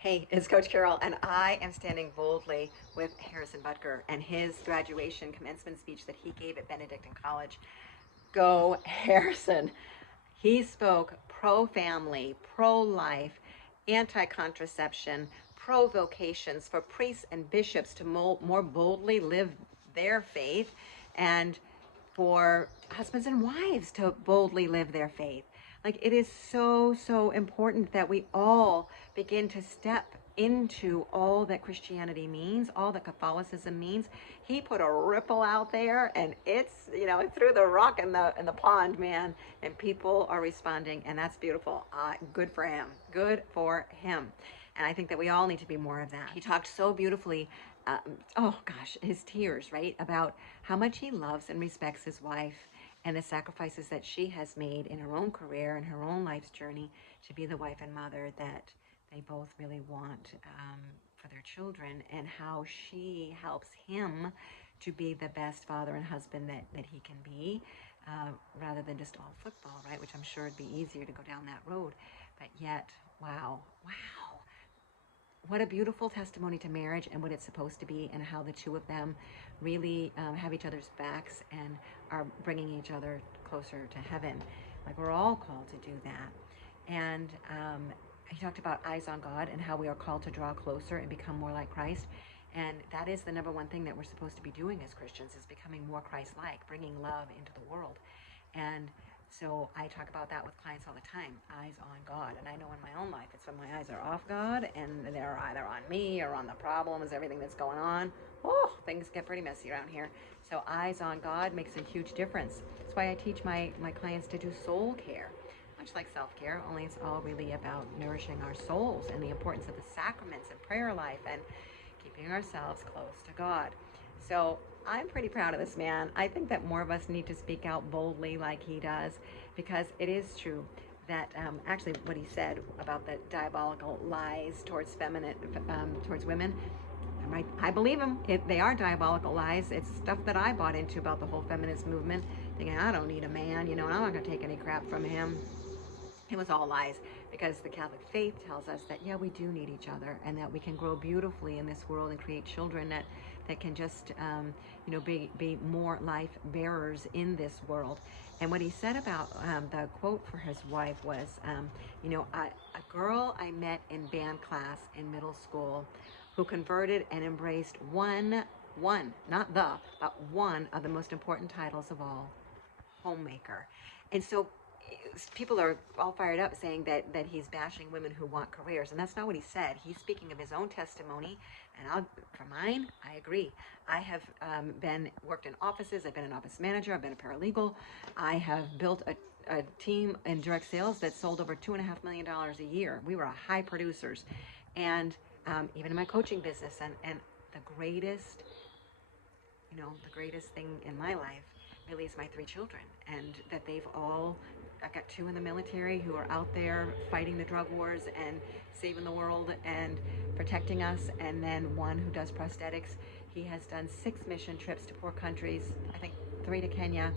Hey, it's Coach Carol, and I am standing boldly with Harrison Butker and his graduation commencement speech that he gave at Benedictine College. Go, Harrison. He spoke pro-family, pro-life, anti-contraception, pro-vocations for priests and bishops to more boldly live their faith, and for husbands and wives to boldly live their faith. Like, it is so important that we all begin to step into all that Christianity means, all that Catholicism means. He put a ripple out there, and it's, it threw the rock in the pond, man, and people are responding, and that's beautiful. Good for him. Good for him. And I think that we all need to be more of that. He talked so beautifully, oh gosh, his tears, right? About how much he loves and respects his wife and the sacrifices that she has made in her own career and her own life's journey to be the wife and mother that they both really want for their children, and how she helps him to be the best father and husband that he can be, rather than just all football, right? Which I'm sure it'd be easier to go down that road. But yet, wow. What a beautiful testimony to marriage and what it's supposed to be, and how the two of them really have each other's backs and are bringing each other closer to heaven. Like, we're all called to do that. And he talked about eyes on God and how we are called to draw closer and become more like Christ. And that is the number one thing that we're supposed to be doing as Christians, is becoming more Christ-like, bringing love into the world. And so I talk about that with clients all the time, eyes on God. And I know in my own life, it's when my eyes are off God and they're either on me or on the problems, everything that's going on. Oh, things get pretty messy around here. So eyes on God makes a huge difference. That's why I teach my clients to do soul care, much like self-care, only it's all really about nourishing our souls and the importance of the sacraments and prayer life and keeping ourselves close to God. So I'm pretty proud of this man. I think that more of us need to speak out boldly like he does, because it is true that actually what he said about the diabolical lies towards towards women, I believe him. They are diabolical lies. It's stuff that I bought into about the whole feminist movement, thinking I don't need a man, and I'm not going to take any crap from him. It was all lies, because the Catholic faith tells us that, yeah, we do need each other, and that we can grow beautifully in this world and create children that can just, be more life bearers in this world. And what he said about the quote for his wife was, a girl I met in band class in middle school who converted and embraced one, not the, but one of the most important titles of all, homemaker. And so people are all fired up saying that he's bashing women who want careers, and that's not what he said. He's speaking of his own testimony, and for mine, I agree. I have worked in offices. I've been an office manager. I've been a paralegal. I have built a team in direct sales that sold over $2.5 million a year. We were high producers, and even in my coaching business, and the greatest thing in my life really is my 3 children, and that I've got 2 in the military who are out there fighting the drug wars and saving the world and protecting us, and then 1 who does prosthetics. He has done 6 mission trips to poor countries, I think 3 to Kenya,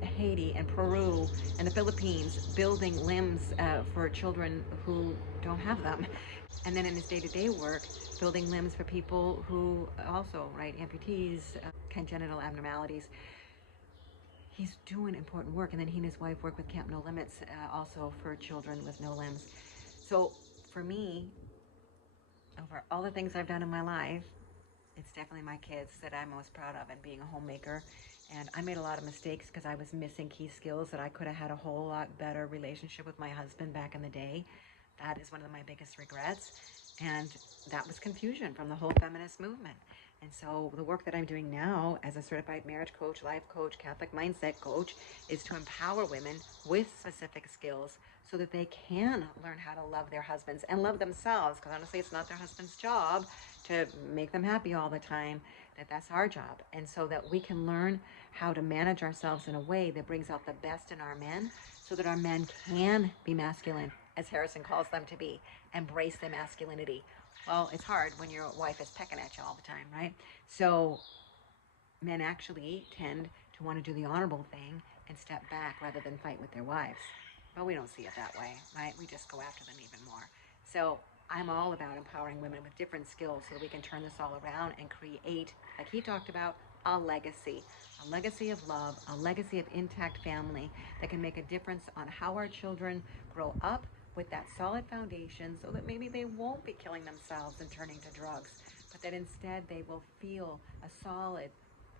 Haiti and Peru and the Philippines, building limbs for children who don't have them. And then in his day-to-day work, building limbs for people who also, amputees, congenital abnormalities. He's doing important work. And then he and his wife work with Camp No Limits, also for children with no limbs. So for me, over all the things I've done in my life, it's definitely my kids that I'm most proud of, and being a homemaker. And I made a lot of mistakes because I was missing key skills that I could have had a whole lot better relationship with my husband back in the day. That is one of my biggest regrets. And that was confusion from the whole feminist movement. And so the work that I'm doing now as a certified marriage coach, life coach, Catholic mindset coach, is to empower women with specific skills so that they can learn how to love their husbands and love themselves. Because honestly, it's not their husband's job to make them happy all the time. That's our job. And so that we can learn how to manage ourselves in a way that brings out the best in our men, so that our men can be masculine, as Harrison calls them to be, embrace their masculinity. Well, it's hard when your wife is pecking at you all the time, right? So men actually tend to want to do the honorable thing and step back rather than fight with their wives. But we don't see it that way, right? We just go after them even more. So I'm all about empowering women with different skills so that we can turn this all around and create, like he talked about, a legacy of love, a legacy of intact family that can make a difference on how our children grow up with that solid foundation, so that maybe they won't be killing themselves and turning to drugs, but that instead they will feel a solid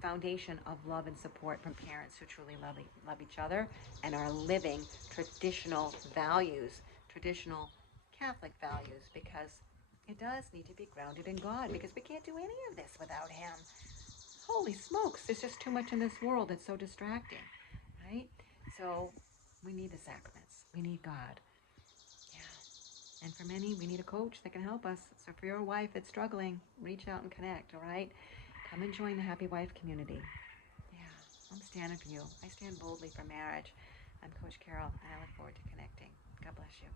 foundation of love and support from parents who truly love each other and are living traditional values, traditional Catholic values, because it does need to be grounded in God, because we can't do any of this without him. Holy smokes, there's just too much in this world that's so distracting, right? So we need the sacraments. We need God. Yeah. And for many, we need a coach that can help us. So for your wife that's struggling, reach out and connect, all right? Come and join the Happy Wife community. Yeah, I'm standing for you. I stand boldly for marriage. I'm Coach Carol, and I look forward to connecting. God bless you.